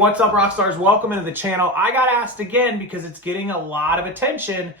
what's up, Rockstars? Welcome into the channel. I got asked again because it's getting a lot of attention.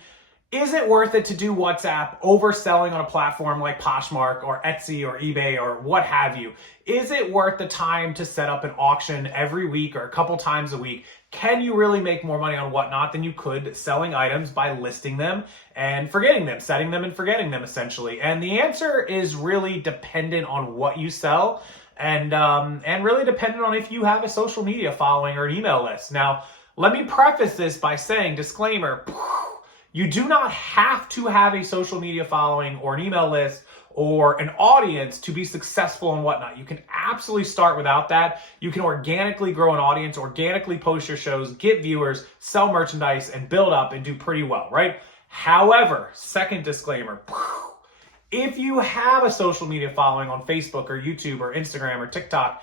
Is it worth it to do WhatsApp overselling on a platform like Poshmark or Etsy or eBay or what have you? Is it worth the time to set up an auction every week or a couple times a week? Can you really make more money on WhatNot than you could selling items by listing them and forgetting them, setting them and forgetting them essentially? And the answer is really dependent on what you sell and really dependent on if you have a social media following or an email list. Now, let me preface this by saying, disclaimer, you do not have to have a social media following or an email list or an audience to be successful in WhatNot. You can absolutely start without that. You can organically grow an audience, organically post your shows, get viewers, sell merchandise, and build up and do pretty well, right? However, second disclaimer, if you have a social media following on Facebook or YouTube or Instagram or TikTok,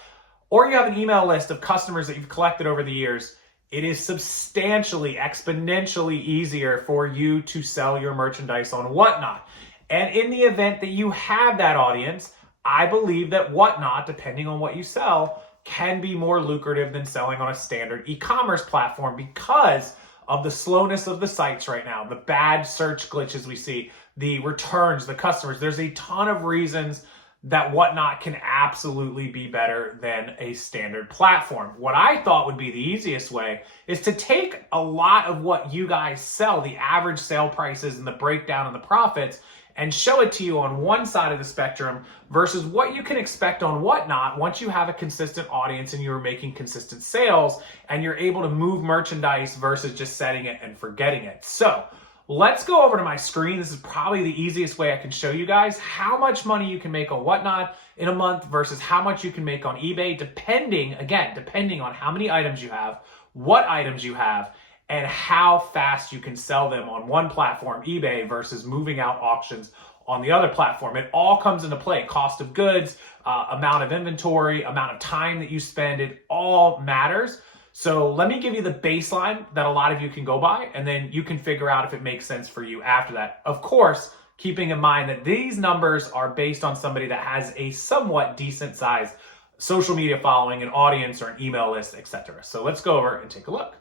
or you have an email list of customers that you've collected over the years, it is substantially, exponentially easier for you to sell your merchandise on WhatNot. And in the event that you have that audience, I believe that WhatNot, depending on what you sell, can be more lucrative than selling on a standard e-commerce platform because of the slowness of the sites right now, the bad search glitches we see, the returns, the customers. There's a ton of reasons that WhatNot can absolutely be better than a standard platform. What I thought would be the easiest way is to take a lot of what you guys sell, the average sale prices and the breakdown and the profits, and show it to you on one side of the spectrum versus what you can expect on WhatNot once you have a consistent audience and you're making consistent sales and you're able to move merchandise versus just setting it and forgetting it. So let's go over to my screen. This is probably the easiest way I can show you guys how much money you can make on WhatNot in a month versus how much you can make on eBay, depending on how many items you have, what items you have, and how fast you can sell them on one platform, eBay, versus moving out auctions on the other platform. It all comes into play. Cost of goods, amount of inventory, amount of time that you spend, it all matters. So let me give you the baseline that a lot of you can go by, and then you can figure out if it makes sense for you after that. Of course, keeping in mind that these numbers are based on somebody that has a somewhat decent sized social media following, an audience, or an email list, etc. So let's go over and take a look.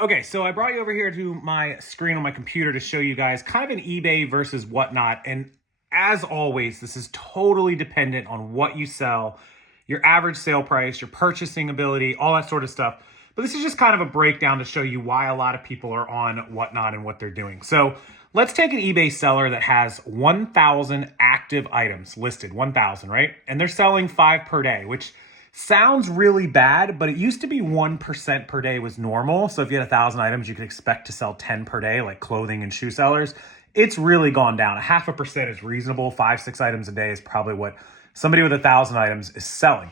Okay, so I brought you over here to my screen on my computer to show you guys kind of an eBay versus WhatNot. And as always, this is totally dependent on what you sell, your average sale price, your purchasing ability, all that sort of stuff. But this is just kind of a breakdown to show you why a lot of people are on WhatNot and what they're doing. So let's take an eBay seller that has 1,000 active items listed, 1,000, right? And they're selling 5 per day, which sounds really bad, but it used to be 1% per day was normal. So if you had 1,000 items, you could expect to sell 10 per day, like clothing and shoe sellers. It's really gone down. 0.5% is reasonable. 5-6 items a day is probably what somebody with 1,000 items is selling.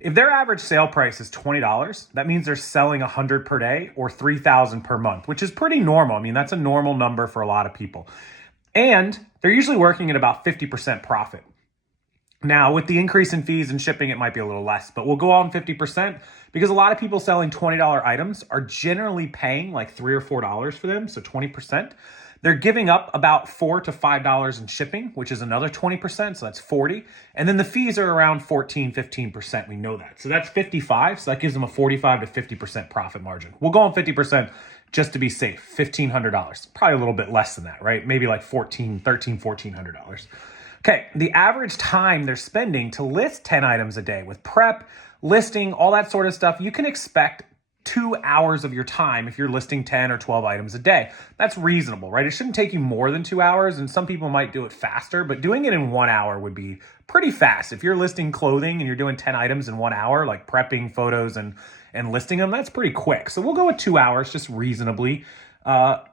If their average sale price is $20, that means they're selling 100 per day or 3,000 per month, which is pretty normal. I mean, that's a normal number for a lot of people. And they're usually working at about 50% profit. Now, with the increase in fees and shipping, it might be a little less, but we'll go on 50% because a lot of people selling $20 items are generally paying like $3 or $4 for them, so 20%. They're giving up about $4 to $5 in shipping, which is another 20%, so that's 40. And then the fees are around 14, 15%. We know that. So that's 55, so that gives them a 45 to 50% profit margin. We'll go on 50% just to be safe, $1,500. Probably a little bit less than that, right? Maybe like $1,400. Okay, the average time they're spending to list 10 items a day with prep, listing, all that sort of stuff, you can expect 2 hours of your time if you're listing 10 or 12 items a day. That's reasonable, right? It shouldn't take you more than 2 hours, and some people might do it faster, but doing it in 1 hour would be pretty fast. If you're listing clothing and you're doing 10 items in 1 hour, like prepping photos and listing them, that's pretty quick. So we'll go with 2 hours, just reasonably, a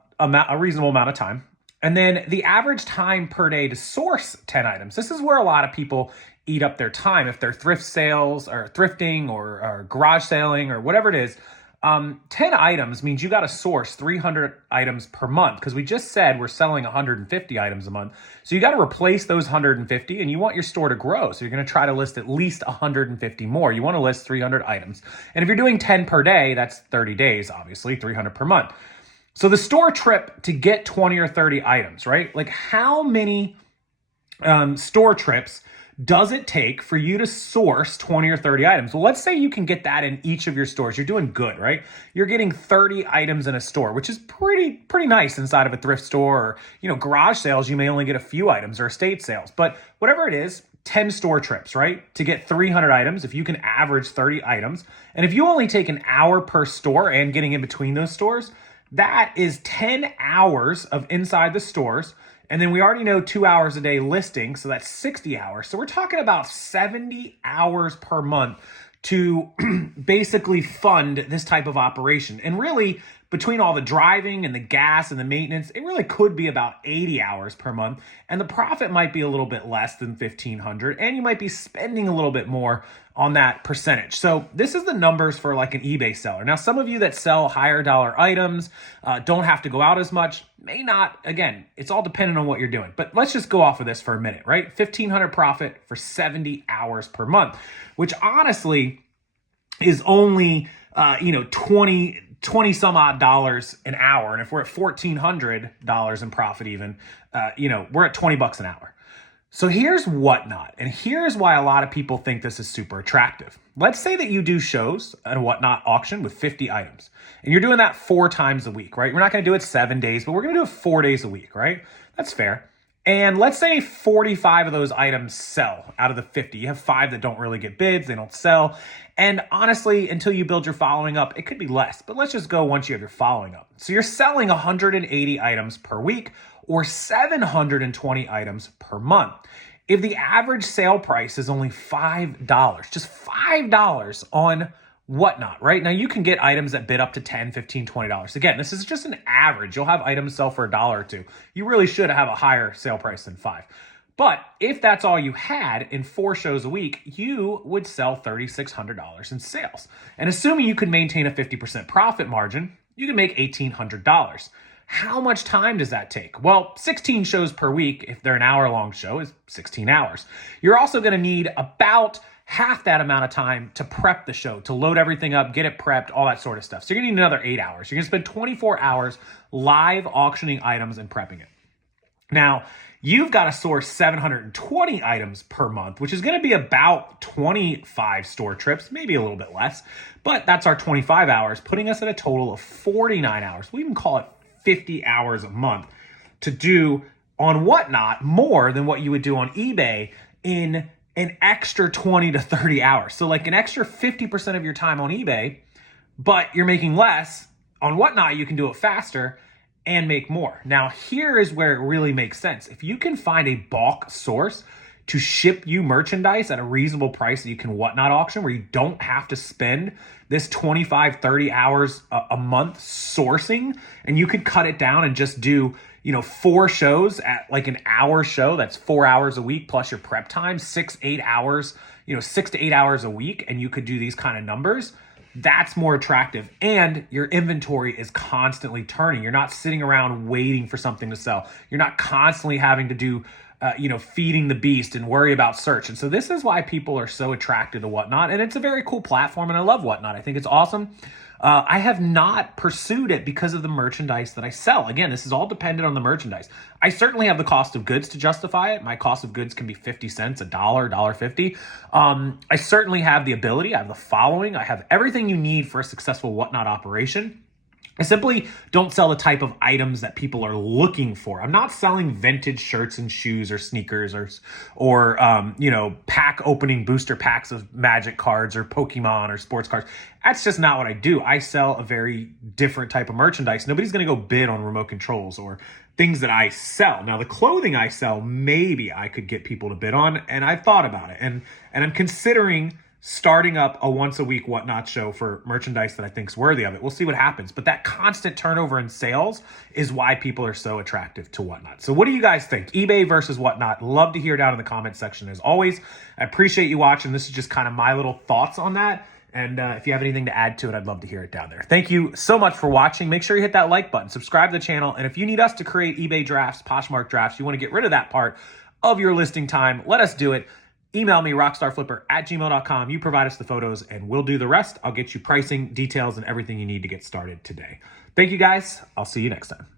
reasonable amount of time. And then the average time per day to source 10 items. This is where a lot of people eat up their time. If they're thrift sales or thrifting or garage selling or whatever it is, 10 items means you got to source 300 items per month because we just said we're selling 150 items a month. So you got to replace those 150 and you want your store to grow. So you're going to try to list at least 150 more. You want to list 300 items. And if you're doing 10 per day, that's 30 days, obviously, 300 per month. So the store trip to get 20 or 30 items, right? Like how many store trips does it take for you to source 20 or 30 items? Well, let's say you can get that in each of your stores. You're doing good, right? You're getting 30 items in a store, which is pretty nice inside of a thrift store, or, garage sales, you may only get a few items, or estate sales. But whatever it is, 10 store trips, right? To get 300 items, if you can average 30 items, and if you only take an hour per store and getting in between those stores, that is 10 hours of inside the stores. And then we already know 2 hours a day listing, so that's 60 hours. So we're talking about 70 hours per month to basically fund this type of operation. And really, between all the driving and the gas and the maintenance, it really could be about 80 hours per month. And the profit might be a little bit less than 1,500, and you might be spending a little bit more on that percentage. So this is the numbers for like an eBay seller. Now, some of you that sell higher dollar items don't have to go out as much, may not. Again, it's all dependent on what you're doing. But let's just go off of this for a minute, right? 1,500 profit for 70 hours per month, which honestly is only, 20 some odd dollars an hour. And if we're at $1,400 in profit even, we're at $20 an hour. So here's WhatNot, and here's why a lot of people think this is super attractive. Let's say that you do shows at a WhatNot auction with 50 items, and you're doing that 4 times a week, right? We're not gonna do it 7 days, but we're gonna do it 4 days a week, right? That's fair. And let's say 45 of those items sell out of the 50. You have 5 that don't really get bids, they don't sell. And honestly, until you build your following up, it could be less, but let's just go once you have your following up. So you're selling 180 items per week, or 720 items per month. If the average sale price is only $5, just $5 on WhatNot, right? Now you can get items that bid up to $10, $15, $20. Again, this is just an average. You'll have items sell for $1 or $2. You really should have a higher sale price than $5. But if that's all you had in 4 shows a week, you would sell $3,600 in sales. And assuming you could maintain a 50% profit margin, you could make $1,800. How much time does that take? Well, 16 shows per week, if they're an hour-long show, is 16 hours. You're also going to need about half that amount of time to prep the show, to load everything up, get it prepped, all that sort of stuff. So you're going to need another 8 hours. You're going to spend 24 hours live auctioning items and prepping it. Now, you've got to source 720 items per month, which is going to be about 25 store trips, maybe a little bit less, but that's our 25 hours, putting us at a total of 49 hours. We even call it 50 hours a month to do on WhatNot more than what you would do on eBay in an extra 20 to 30 hours. So like an extra 50% of your time on eBay, but you're making less. On WhatNot, you can do it faster and make more. Now, here is where it really makes sense. If you can find a bulk source to ship you merchandise at a reasonable price that you can WhatNot auction, where you don't have to spend this 25, 30 hours a month sourcing, and you could cut it down and just do, 4 shows at like an hour show. That's 4 hours a week plus your prep time, 6 to 8 hours a week. And you could do these kind of numbers. That's more attractive. And your inventory is constantly turning. You're not sitting around waiting for something to sell. You're not constantly having to do feeding the beast and worry about search. And so this is why people are so attracted to WhatNot. And it's a very cool platform, and I love WhatNot. I think it's awesome. I have not pursued it because of the merchandise that I sell. Again, this is all dependent on the merchandise. I certainly have the cost of goods to justify it. My cost of goods can be 50 cents, $1, $1.50. I certainly have the ability. I have the following. I have everything you need for a successful WhatNot operation. I simply don't sell the type of items that people are looking for. I'm not selling vintage shirts and shoes or sneakers or pack opening booster packs of Magic cards or Pokemon or sports cards. That's just not what I do. I sell a very different type of merchandise. Nobody's going to go bid on remote controls or things that I sell. Now, the clothing I sell, maybe I could get people to bid on, and I've thought about it. And I'm considering starting up a once a week WhatNot show for merchandise that I think is worthy of it. We'll see what happens. But that constant turnover in sales is why people are so attractive to WhatNot. So what do you guys think? eBay versus WhatNot? Love to hear down in the comment section as always. I appreciate you watching. This is just kind of my little thoughts on that. And if you have anything to add to it, I'd love to hear it down there. Thank you so much for watching. Make sure you hit that like button, subscribe to the channel. And if you need us to create eBay drafts, Poshmark drafts, you want to get rid of that part of your listing time, let us do it. Email me, rockstarflipper@gmail.com. You provide us the photos and we'll do the rest. I'll get you pricing, details, and everything you need to get started today. Thank you guys. I'll see you next time.